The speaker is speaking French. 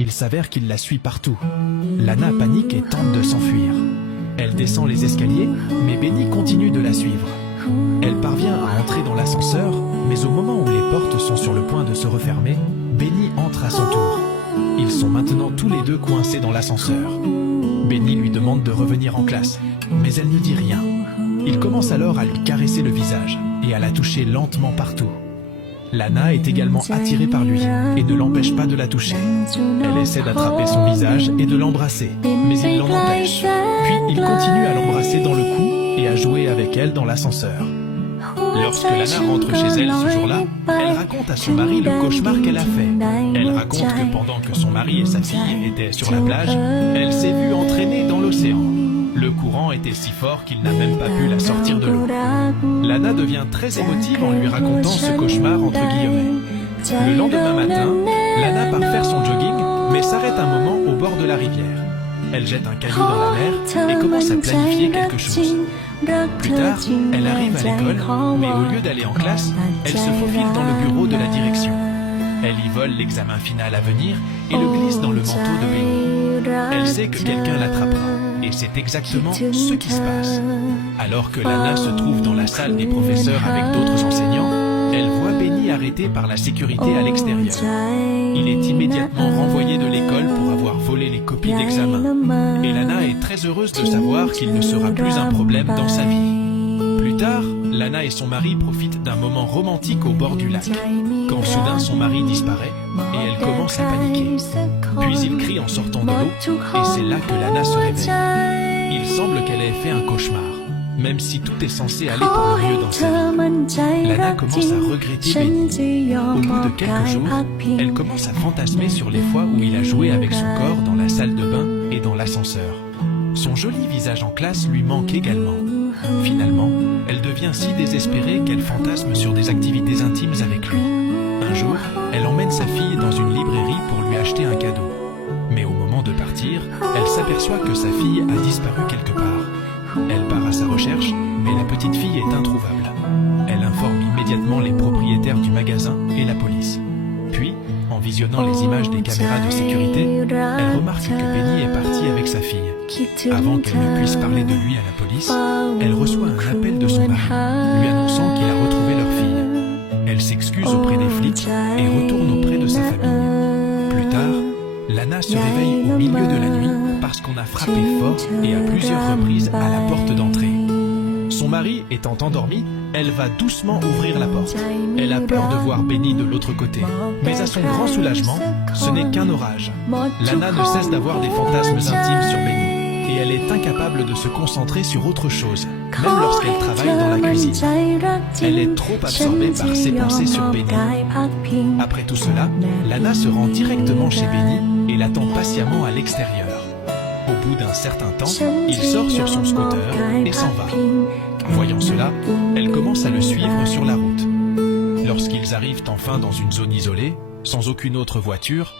Il s'avère qu'il la suit partout. Lana panique et tente de s'enfuir. Elle descend les escaliers, mais Benny continue de la suivre. Elle parvient à entrer dans l'ascenseur, mais au moment où les portes sont sur le point de se refermer, Benny entre à son tour. Ils sont maintenant tous les deux coincés dans l'ascenseur. Benny lui demande de revenir en classe, mais elle ne dit rien. Il commence alors à lui caresser le visage et à la toucher lentement partout. Lana est également attirée par lui et ne l'empêche pas de la toucher. Elle essaie d'attraper son visage et de l'embrasser, mais il l'en empêche. Puis il continue à l'embrasser dans le cou et à jouer avec elle dans l'ascenseur. Lorsque Lana rentre chez elle ce jour-là, elle raconte à son mari le cauchemar qu'elle a fait. Elle raconte que pendant que son mari et sa fille étaient sur la plage, elle s'est vue entraînée dans l'océan. Le courant était si fort qu'il n'a même pas pu la sortir de l'eau. Lana devient très émotive en lui racontant ce cauchemar entre guillemets. Le lendemain matin, Lana part faire son jogging, mais s'arrête un moment au bord de la rivière. Elle jette un caillou dans la mer et commence à planifier quelque chose. Plus tard, elle arrive à l'école, mais au lieu d'aller en classe, elle se faufile dans le bureau de la direction. Elle y vole l'examen final à venir et le glisse dans le manteau de Benny. Elle sait que quelqu'un l'attrapera, et c'est exactement ce qui se passe. Alors que Lana se trouve dans la salle des professeurs avec d'autres enseignants, elle voit Benny arrêté par la sécurité à l'extérieur. Il est immédiatement renvoyé de l'école pour avoir volé les copies d'examen. Et Lana est très heureuse de savoir qu'il ne sera plus un problème dans sa vie. Plus tard, Lana et son mari profitent d'un moment romantique au bord du lac, quand soudain son mari disparaît et elle commence à paniquer. Puis il crie en sortant de l'eau et c'est là que Lana se réveille. Il semble qu'elle ait fait un cauchemar, même si tout est censé aller pour le mieux dans sa vie. Lana commence à regretter Benny. Au bout de quelques jours, elle commence à fantasmer sur les fois où il a joué avec son corps dans la salle de bain et dans l'ascenseur. Son joli visage en classe lui manque également. Finalement, elle devient si désespérée qu'elle fantasme sur des activités intimes avec lui. Un jour, elle emmène sa fille dans une librairie pour lui acheter un cadeau. Mais au moment de partir, elle s'aperçoit que sa fille a disparu quelque part. Elle part à sa recherche, mais la petite fille est introuvable. Elle informe immédiatement les propriétaires du magasin et la police. Puis, en visionnant les images des caméras de sécurité, elle remarque que Benny est parti avec sa fille. Avant qu'elle ne puisse parler de lui à la police, elle reçoit un appel de son mari, lui annonçant qu'il a retrouvé leur fille. Elle s'excuse auprès des flics et retourne auprès de sa famille. Plus tard, Lana se réveille au milieu de la nuit parce qu'on a frappé fort et à plusieurs reprises à la porte d'entrée. Son mari étant endormi, elle va doucement ouvrir la porte. Elle a peur de voir Benny de l'autre côté, mais à son grand soulagement, ce n'est qu'un orage. Lana ne cesse d'avoir des fantasmes intimes sur Benny, et elle est incapable de se concentrer sur autre chose, même lorsqu'elle travaille dans la cuisine. Elle est trop absorbée par ses pensées sur Benny. Après tout cela, Lana se rend directement chez Benny et l'attend patiemment à l'extérieur. Au bout d'un certain temps, il sort sur son scooter et s'en va. Voyant cela, elle commence à le suivre sur la route. Lorsqu'ils arrivent enfin dans une zone isolée, sans aucune autre voiture,